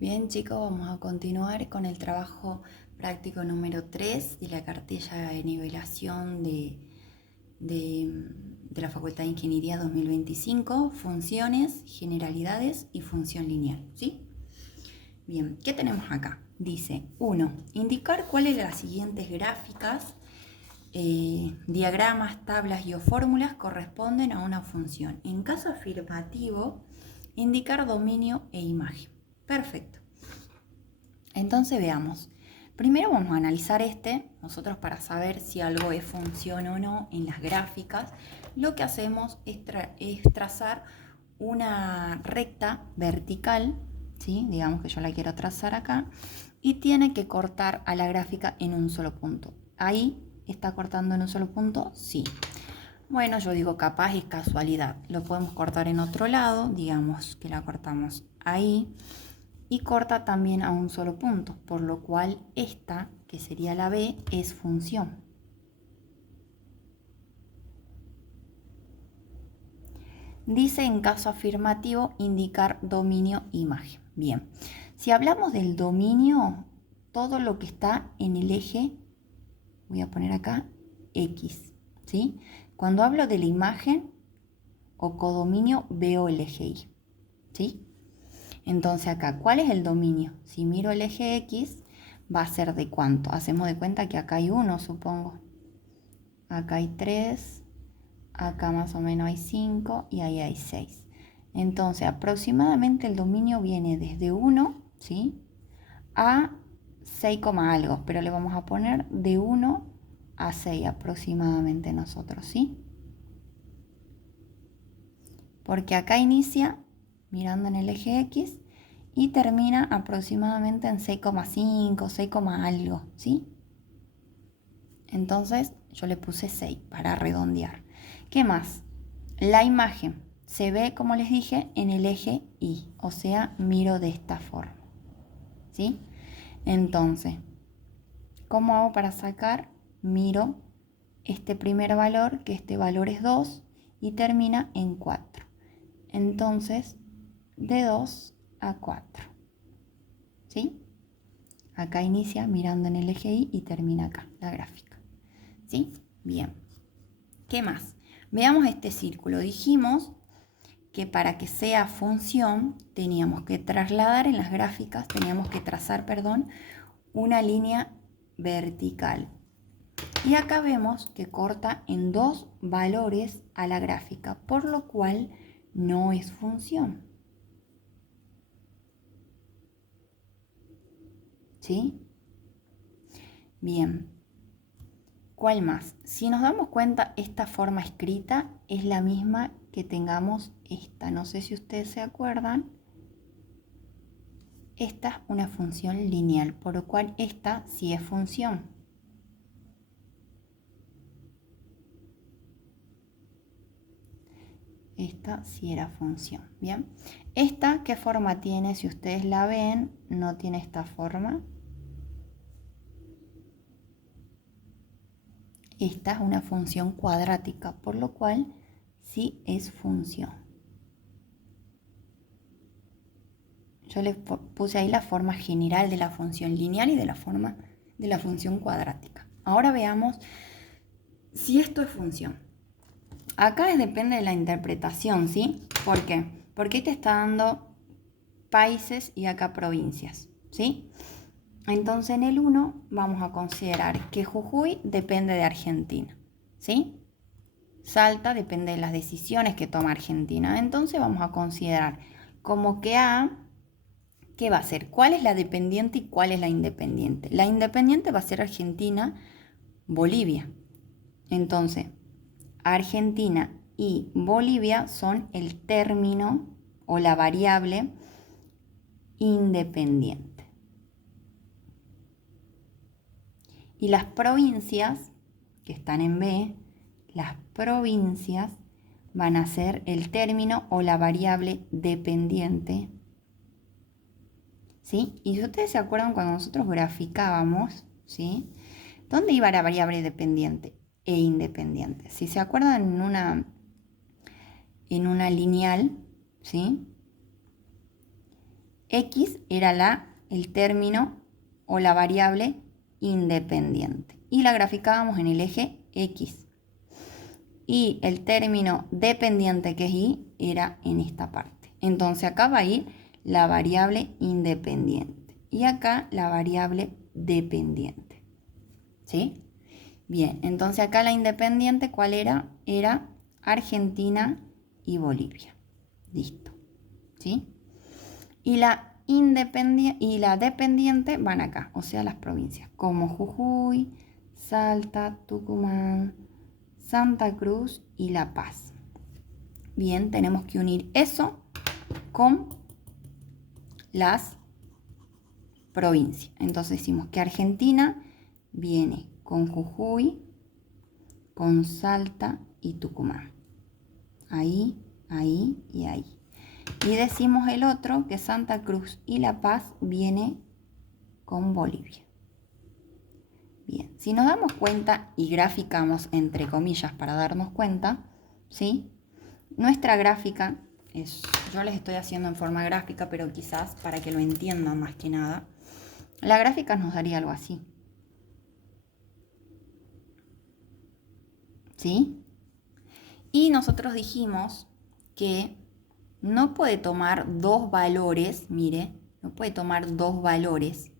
Bien, chicos, vamos a continuar con el trabajo práctico número 3 de la cartilla de nivelación de la Facultad de Ingeniería 2025, funciones, generalidades y función lineal, ¿sí? Bien, ¿qué tenemos acá? Dice 1. Indicar cuáles de las siguientes gráficas, diagramas, tablas y o fórmulas corresponden a una función. En caso afirmativo, indicar dominio e imagen. Perfecto. Entonces veamos. Primero vamos a analizar nosotros para saber si algo es función o no en las gráficas. Lo que hacemos es trazar una recta vertical, ¿sí? Digamos que yo la quiero trazar acá, y tiene que cortar a la gráfica en un solo punto. ¿Ahí está cortando en un solo punto? Sí. Bueno, yo digo capaz es casualidad. Lo podemos cortar en otro lado, digamos que la cortamos ahí. Y corta también a un solo punto, por lo cual esta, que sería la B, es función. Dice en caso afirmativo indicar dominio imagen. Bien, si hablamos del dominio, todo lo que está en el eje, voy a poner acá X, ¿sí? Cuando hablo de la imagen o codominio, veo el eje Y, ¿sí? Entonces acá, ¿cuál es el dominio? Si miro el eje X, va a ser de cuánto. Hacemos de cuenta que acá hay 1, supongo. Acá hay 3, acá más o menos hay 5 y ahí hay 6. Entonces, aproximadamente el dominio viene desde 1, ¿sí? A 6, algo, pero le vamos a poner de 1 a 6 aproximadamente nosotros, ¿sí? Porque acá inicia mirando en el eje X y termina aproximadamente en 6,5, 6, algo, ¿sí? Entonces yo le puse 6 para redondear. ¿Qué más? La imagen se ve, como les dije, en el eje Y, o sea, miro de esta forma, ¿sí? Entonces, ¿cómo hago para sacar? Miro este primer valor, que este valor es 2 y termina en 4. Entonces, de 2 a 4, ¿sí? Acá inicia mirando en el eje Y y termina acá la gráfica, ¿sí? Bien. ¿Qué más? Veamos este círculo. Dijimos que para que sea función teníamos que trasladar en las gráficas, teníamos que trazar, una línea vertical. Y acá vemos que corta en 2 valores a la gráfica, por lo cual no es función. ¿Sí? Bien. ¿Cuál más? Si nos damos cuenta, esta forma escrita es la misma que tengamos esta. No sé si ustedes se acuerdan. Esta es una función lineal, por lo cual esta sí es función. Esta sí era función. Bien. Esta, ¿qué forma tiene? Si ustedes la ven, no tiene esta forma. Esta es una función cuadrática, por lo cual sí es función. Yo le puse ahí la forma general de la función lineal y de la forma de la función cuadrática. Ahora veamos si esto es función. Acá depende de la interpretación, ¿sí? ¿Por qué? Porque te está dando países y acá provincias, ¿sí? Entonces en el 1 vamos a considerar que Jujuy depende de Argentina, ¿sí? Salta depende de las decisiones que toma Argentina. Entonces vamos a considerar como que A, ¿qué va a ser? ¿Cuál es la dependiente y cuál es la independiente? La independiente va a ser Argentina, Bolivia. Entonces, Argentina y Bolivia son el término o la variable independiente. Y las provincias que están en B, las provincias van a ser el término o la variable dependiente. ¿Sí? Y si ustedes se acuerdan cuando nosotros graficábamos, ¿sí? ¿Dónde iba la variable dependiente e independiente? Si se acuerdan en una lineal, ¿sí? X era el término o la variable independiente. Y la graficábamos en el eje X. Y el término dependiente, que es Y, era en esta parte. Entonces acá va a ir la variable independiente. Y acá la variable dependiente. ¿Sí? Bien, entonces acá la independiente, ¿cuál era? Era Argentina y Bolivia. Listo. ¿Sí? Y la dependiente van acá, o sea, las provincias, como Jujuy, Salta, Tucumán, Santa Cruz y La Paz. Bien, tenemos que unir eso con las provincias. Entonces decimos que Argentina viene con Jujuy, con Salta y Tucumán. Ahí, ahí y ahí. Y decimos el otro, que Santa Cruz y La Paz viene con Bolivia. Bien, si nos damos cuenta y graficamos entre comillas para darnos cuenta, ¿sí? Nuestra gráfica yo les estoy haciendo en forma gráfica, pero quizás para que lo entiendan más que nada, la gráfica nos daría algo así. ¿Sí? Y nosotros dijimos que no puede tomar dos valores, mire, no puede tomar dos valores,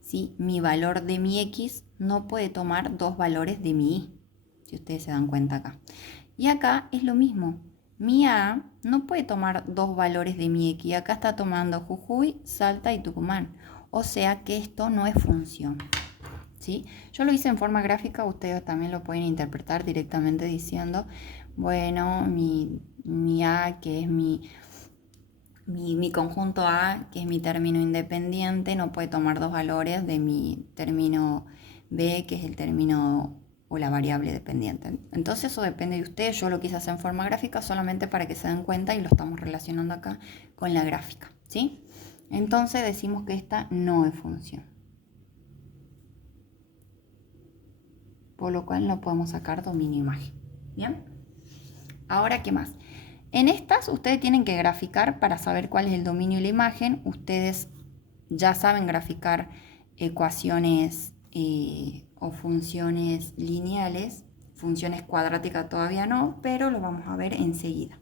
¿sí? Mi valor de mi X no puede tomar dos valores de mi Y, si ustedes se dan cuenta acá. Y acá es lo mismo, mi A no puede tomar dos valores de mi X, acá está tomando Jujuy, Salta y Tucumán, o sea que esto no es función. ¿Sí? Yo lo hice en forma gráfica, ustedes también lo pueden interpretar directamente diciendo, bueno, mi A, que es mi conjunto A, que es mi término independiente, no puede tomar dos valores de mi término B, que es el término o la variable dependiente. Entonces eso depende de ustedes. Yo lo quise hacer en forma gráfica solamente para que se den cuenta y lo estamos relacionando acá con la gráfica, ¿sí? Entonces decimos que esta no es función, por lo cual no podemos sacar dominio imagen. ¿Bien? Ahora, ¿qué más? En estas ustedes tienen que graficar para saber cuál es el dominio y la imagen. Ustedes ya saben graficar ecuaciones o funciones lineales. Funciones cuadráticas todavía no, pero lo vamos a ver enseguida,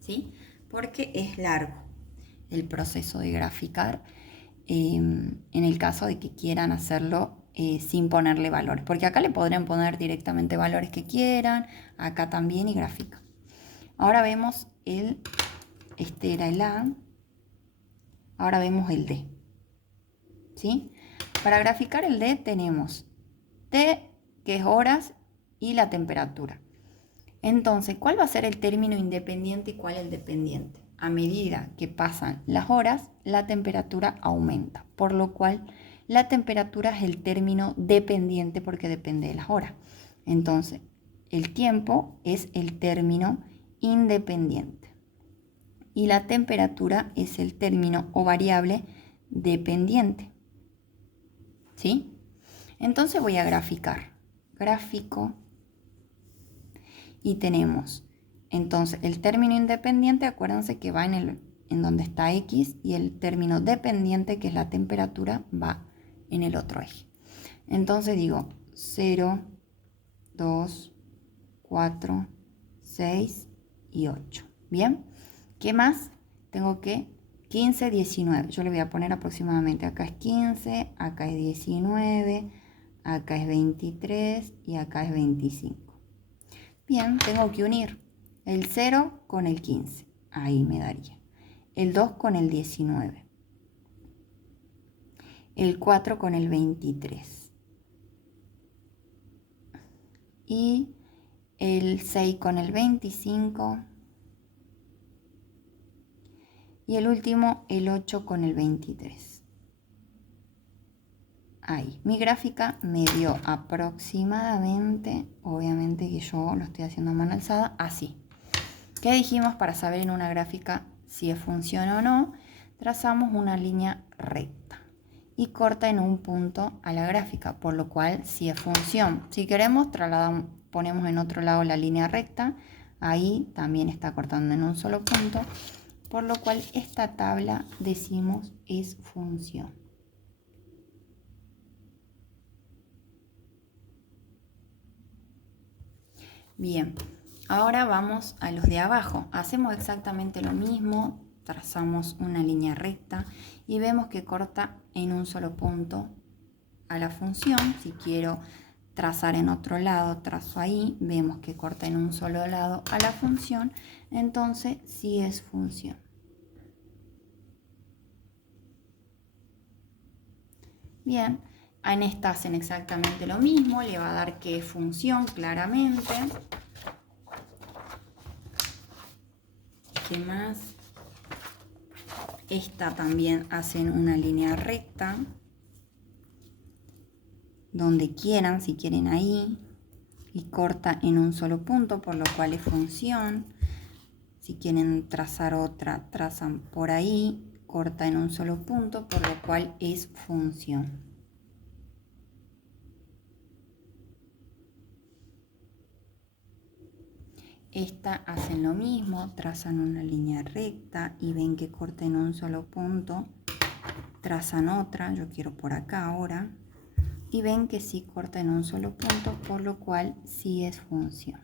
¿sí? Porque es largo el proceso de graficar en el caso de que quieran hacerlo sin ponerle valores. Porque acá le podrían poner directamente valores que quieran, acá también y grafica. Ahora vemos este era el A, ahora vemos el D, ¿sí? Para graficar el D tenemos T, que es horas, y la temperatura. Entonces, ¿cuál va a ser el término independiente y cuál el dependiente? A medida que pasan las horas, la temperatura aumenta, por lo cual la temperatura es el término dependiente porque depende de las horas. Entonces, el tiempo es el término independiente y la temperatura es el término o variable dependiente. ¿Sí? Entonces voy a graficar. Gráfico. Y tenemos, entonces, el término independiente, acuérdense que va en donde está X, y el término dependiente, que es la temperatura, va en el otro eje. Entonces digo 0, 2, 4, 6 y 8. ¿Bien? ¿Qué más? Tengo que 15, 19. Yo le voy a poner aproximadamente. Acá es 15, acá es 19, acá es 23 y acá es 25. Bien, tengo que unir el 0 con el 15. Ahí me daría. El 2 con el 19. El 4 con el 23. Y el 6 con el 25. Y el último, el 8 con el 23. Ahí. Mi gráfica me dio aproximadamente, obviamente que yo lo estoy haciendo a mano alzada, así. ¿Qué dijimos para saber en una gráfica si es función o no? Trazamos una línea recta y corta en un punto a la gráfica, por lo cual si es función. Si queremos, ponemos en otro lado la línea recta, ahí también está cortando en un solo punto. por lo cual esta tabla decimos es función. Bien, ahora vamos a los de abajo. Hacemos exactamente lo mismo, trazamos una línea recta y vemos que corta en un solo punto a la función. Si quiero trazar en otro lado, trazo ahí, vemos que corta en un solo lado a la función, entonces sí es función. Bien, en esta hacen exactamente lo mismo, le va a dar que es función claramente. ¿Qué más? Esta también hacen una línea recta, donde quieran, si quieren ahí, y corta en un solo punto, por lo cual es función. Si quieren trazar otra, trazan por ahí, corta en un solo punto, por lo cual es función. Esta hacen lo mismo, trazan una línea recta y ven que corta en un solo punto, trazan otra, yo quiero por acá ahora, y ven que sí corta en un solo punto, por lo cual sí es función.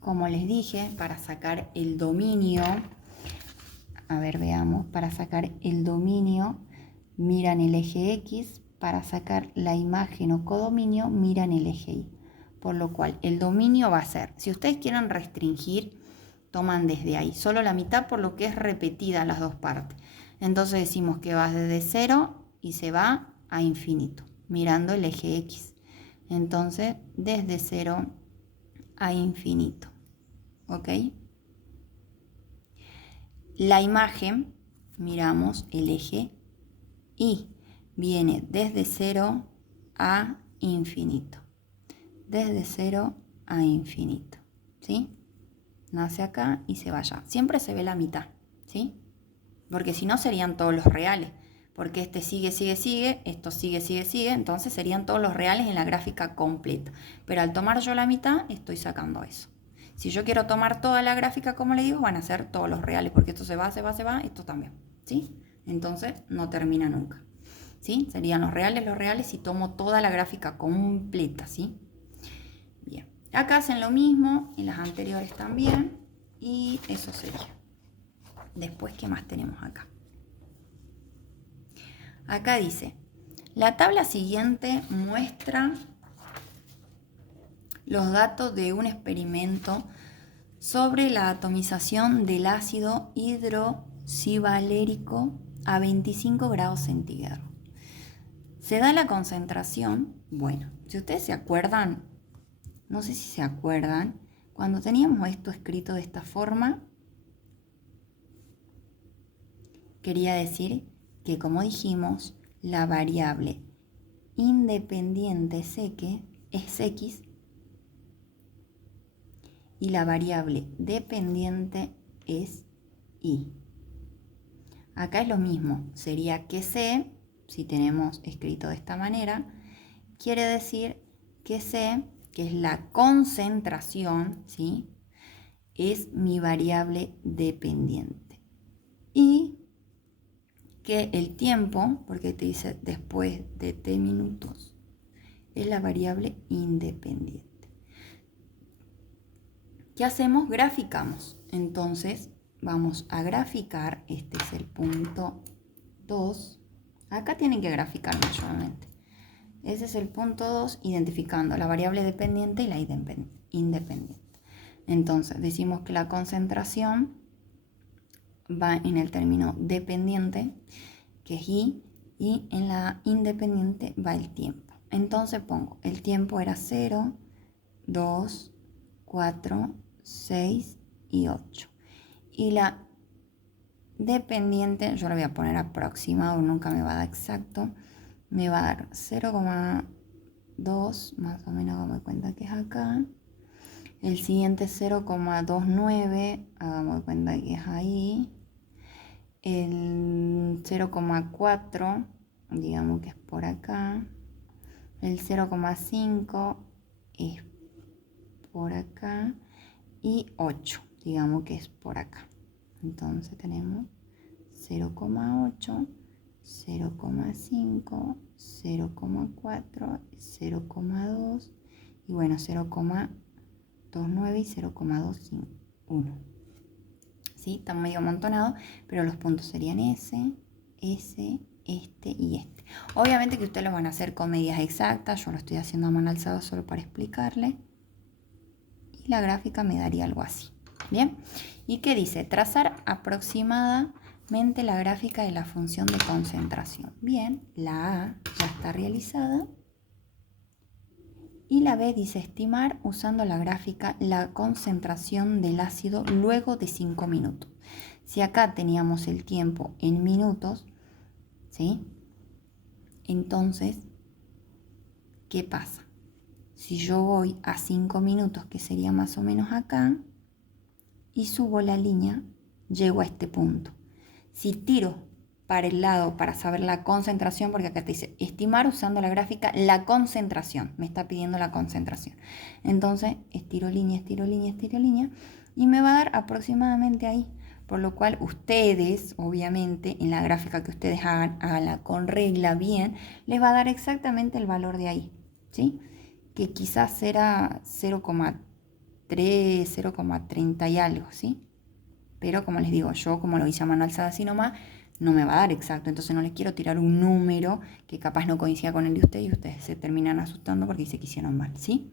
Como les dije, para sacar el dominio, a ver, veamos, para sacar el dominio miran el eje X, para sacar la imagen o codominio miran el eje Y. Por lo cual el dominio va a ser, si ustedes quieren restringir, toman desde ahí, solo la mitad por lo que es repetida las dos partes. Entonces decimos que va desde 0 y se va a infinito, mirando el eje X. Entonces, desde 0 a infinito. ¿Ok? La imagen, miramos el eje Y, viene desde 0 a infinito. Desde 0 a infinito. ¿Sí? Nace acá y se va allá. Siempre se ve la mitad. ¿Sí? Porque si no serían todos los reales. Porque este sigue, sigue, sigue. Esto sigue, sigue, sigue. Entonces serían todos los reales en la gráfica completa. Pero al tomar yo la mitad, estoy sacando eso. Si yo quiero tomar toda la gráfica, como le digo, van a ser todos los reales, porque esto se va, se va, se va, esto también, ¿sí? Entonces no termina nunca, ¿sí? Serían los reales si tomo toda la gráfica completa, ¿sí? Bien, acá hacen lo mismo, en las anteriores también, y eso sería. Después, ¿qué más tenemos acá? Acá dice, la tabla siguiente muestra los datos de un experimento sobre la atomización del ácido hidroxivalérico a 25 grados centígrados. Se da la concentración, bueno, si ustedes se acuerdan, no sé si se acuerdan, cuando teníamos esto escrito de esta forma, quería decir que, como dijimos, la variable independiente es X y la variable dependiente es Y. Acá es lo mismo, sería que C, si tenemos escrito de esta manera, quiere decir que C, que es la concentración, ¿sí?, es mi variable dependiente. Y que el tiempo, porque te dice después de T minutos, es la variable independiente. ¿Qué hacemos? Graficamos. Entonces vamos a graficar, este es el punto 2. Acá tienen que graficar mayormente. Ese es el punto 2, identificando la variable dependiente y la independiente. Entonces decimos que la concentración va en el término dependiente, que es Y, y en la independiente va el tiempo. Entonces pongo, el tiempo era 0, 2, 4, 6 y 8. Y la dependiente, yo lo voy a poner aproximado, nunca me va a dar exacto, me va a dar 0,2, más o menos como cuenta que es acá. El siguiente 0,29, hagamos de cuenta que es ahí. El 0,4, digamos que es por acá. El 0,5 es por acá. y 8, digamos que es por acá. Entonces tenemos 0,8, 0,5, 0,4, 0,2 y bueno, 0,29 y 0,251. ¿Sí? Está medio amontonado, pero los puntos serían ese, este y este. Obviamente que ustedes lo van a hacer con medidas exactas, yo lo estoy haciendo a mano alzada solo para explicarle. Y la gráfica me daría algo así. Bien, ¿y qué dice? Trazar aproximadamente la gráfica de la función de concentración. Bien, la A ya está realizada. Y la B dice estimar usando la gráfica la concentración del ácido luego de 5 minutos. Si acá teníamos el tiempo en minutos, ¿sí? Entonces, ¿qué pasa? Si yo voy a 5 minutos, que sería más o menos acá, y subo la línea, llego a este punto. Si tiro para el lado para saber la concentración, porque acá te dice estimar usando la gráfica la concentración, me está pidiendo la concentración. Entonces estiro línea, estiro línea, estiro línea y me va a dar aproximadamente ahí. Por lo cual ustedes, obviamente, en la gráfica que ustedes hagan, háganla con regla bien, les va a dar exactamente el valor de ahí, ¿sí? Que quizás será 0,3, 0,30 y algo, ¿sí? Pero como les digo, yo como lo hice a mano alzada así nomás, no me va a dar exacto. Entonces no les quiero tirar un número que capaz no coincida con el de ustedes y ustedes se terminan asustando porque dice que hicieron mal, ¿sí?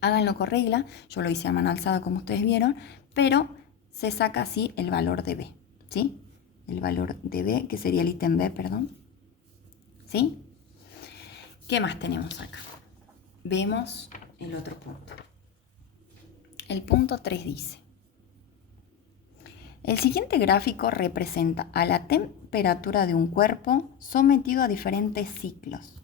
Háganlo con regla, yo lo hice a mano alzada como ustedes vieron, pero se saca así el valor de B, ¿sí? El valor de B, que sería el ítem B, perdón. ¿Sí? ¿Qué más tenemos acá? Vemos el otro punto. El punto 3 dice: el siguiente gráfico representa a la temperatura de un cuerpo sometido a diferentes ciclos,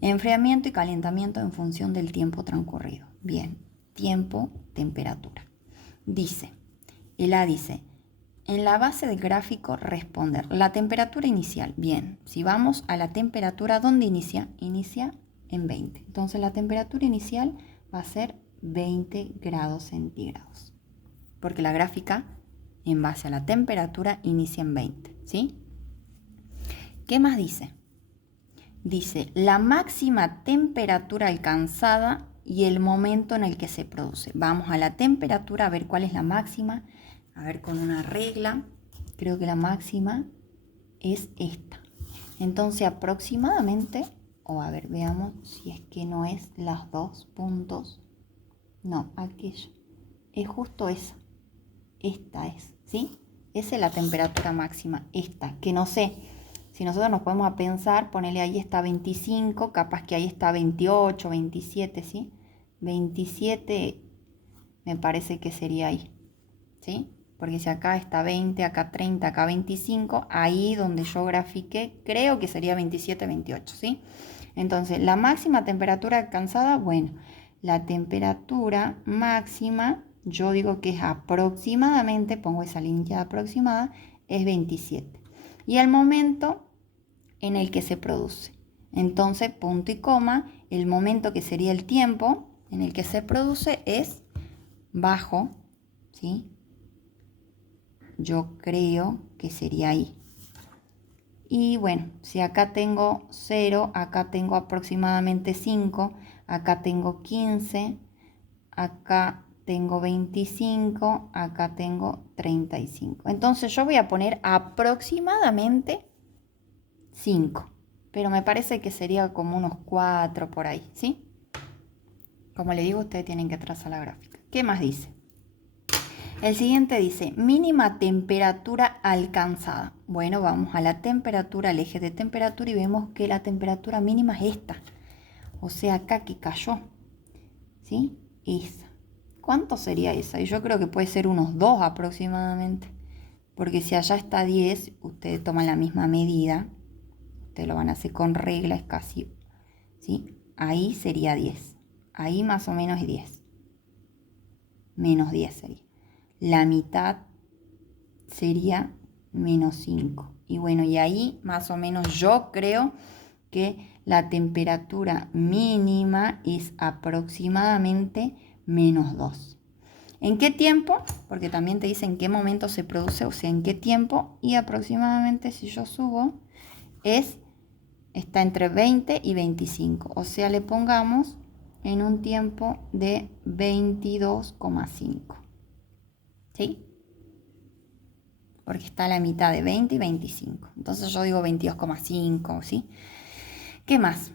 enfriamiento y calentamiento en función del tiempo transcurrido. Bien, tiempo, temperatura. Dice, el A dice, en la base del gráfico responder la temperatura inicial. Bien, si vamos a la temperatura, ¿dónde inicia? Inicia en 20. Entonces la temperatura inicial va a ser 20 grados centígrados, porque la gráfica en base a la temperatura inicia en 20, ¿sí? ¿Qué más dice? Dice la máxima temperatura alcanzada y el momento en el que se produce. Vamos a la temperatura a ver cuál es la máxima. A ver, con una regla, creo que la máxima es esta. Entonces aproximadamente, o a ver, veamos si es que no es los 2 puntos. No, aquello. Es justo esa. Esta es, ¿sí? Esa es la temperatura máxima, esta, que no sé, si nosotros nos podemos a pensar, ponerle ahí está 25, capaz que ahí está 28, 27, ¿sí? 27 me parece que sería ahí, ¿sí? Porque si acá está 20, acá 30, acá 25, ahí donde yo grafiqué, creo que sería 27, 28, ¿sí? Entonces, la máxima temperatura alcanzada, bueno, la temperatura máxima, yo digo que es aproximadamente, pongo esa línea aproximada, es 27. Y el momento en el que se produce. Entonces, punto y coma, el momento que sería el tiempo en el que se produce es bajo, ¿sí? Yo creo que sería ahí. Y bueno, si acá tengo 0, acá tengo aproximadamente 5, acá tengo 15, acá tengo 25, acá tengo 35. Entonces yo voy a poner aproximadamente 5, pero me parece que sería como unos 4 por ahí, ¿sí? Como le digo, ustedes tienen que trazar la gráfica. ¿Qué más dice? El siguiente dice, mínima temperatura alcanzada. Bueno, vamos a la temperatura, al eje de temperatura y vemos que la temperatura mínima es esta. O sea, acá que cayó, ¿sí? Esa. ¿Cuánto sería esa? Y yo creo que puede ser unos 2 aproximadamente. Porque si allá está 10, ustedes toman la misma medida. Ustedes lo van a hacer con regla, es casi, ¿sí? Ahí sería 10. Ahí más o menos es 10. Menos 10 sería. La mitad sería menos 5. Y bueno, y ahí más o menos yo creo que la temperatura mínima es aproximadamente menos 2. ¿En qué tiempo? Porque también te dice en qué momento se produce, o sea, en qué tiempo. Y aproximadamente, si yo subo, está entre 20 y 25. O sea, le pongamos en un tiempo de 22,5. ¿Sí? Porque está a la mitad de 20 y 25. Entonces yo digo 22,5, ¿sí? ¿Qué más?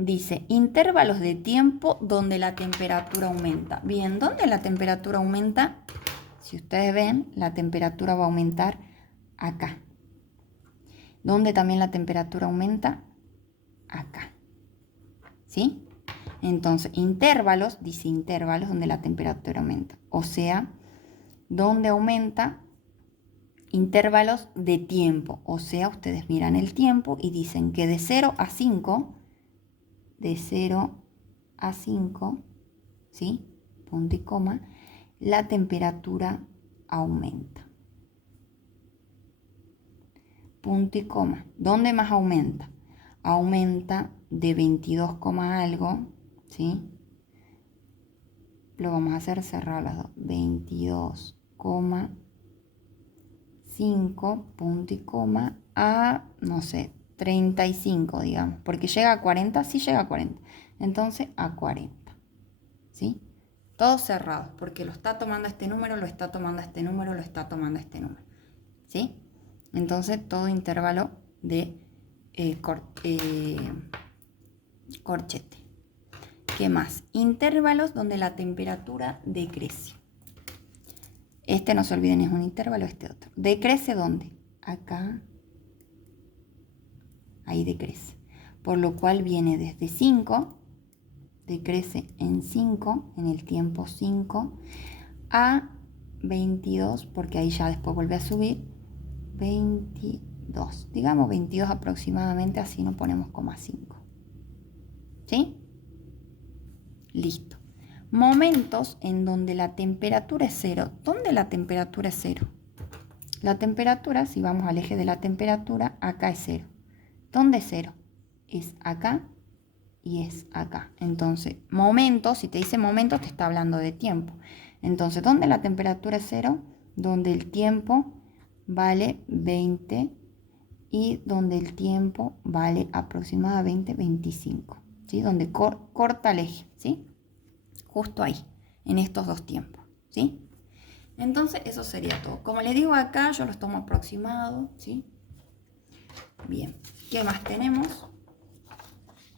Dice, intervalos de tiempo donde la temperatura aumenta. Bien, ¿dónde la temperatura aumenta? Si ustedes ven, la temperatura va a aumentar acá. ¿Dónde también la temperatura aumenta? Acá. ¿Sí? Entonces, intervalos, dice intervalos donde la temperatura aumenta. O sea, donde aumenta intervalos de tiempo. O sea, ustedes miran el tiempo y dicen que de 0 a 5, de 0 a 5, ¿sí? Punto y coma, la temperatura aumenta. Punto y coma. ¿Dónde más aumenta? Aumenta de 22, algo, ¿sí? Lo vamos a hacer cerrado las dos. 22,5, punto y coma, a, no sé, 35, digamos. Porque llega a 40, sí llega a 40. Entonces, a 40, ¿sí? Todo cerrado, porque lo está tomando este número, lo está tomando este número, lo está tomando este número, ¿sí? Entonces, todo intervalo de corchete. ¿Qué más? Intervalos donde la temperatura decrece. Este, no se olviden, es un intervalo, este otro. ¿Decrece dónde? Acá. Ahí decrece. Por lo cual viene desde 5, decrece en 5, en el tiempo 5, a 22, porque ahí ya después vuelve a subir, 22. Digamos 22 aproximadamente, así no ponemos 0,5. ¿Sí? Listo. Momentos en donde la temperatura es 0. ¿Dónde la temperatura es 0? La temperatura, si vamos al eje de la temperatura, acá es 0. ¿Dónde es 0? Es acá y es acá. Entonces, momentos, si te dice momentos, te está hablando de tiempo. Entonces, ¿dónde la temperatura es 0? Donde el tiempo vale 20 y donde el tiempo vale aproximadamente 25. ¿Sí? Donde corta el eje, ¿sí? Justo ahí, en estos dos tiempos, ¿sí? Entonces, eso sería todo. Como les digo acá, yo los tomo aproximados, ¿sí? Bien, ¿qué más tenemos?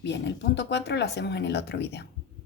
Bien, el punto 4 lo hacemos en el otro video.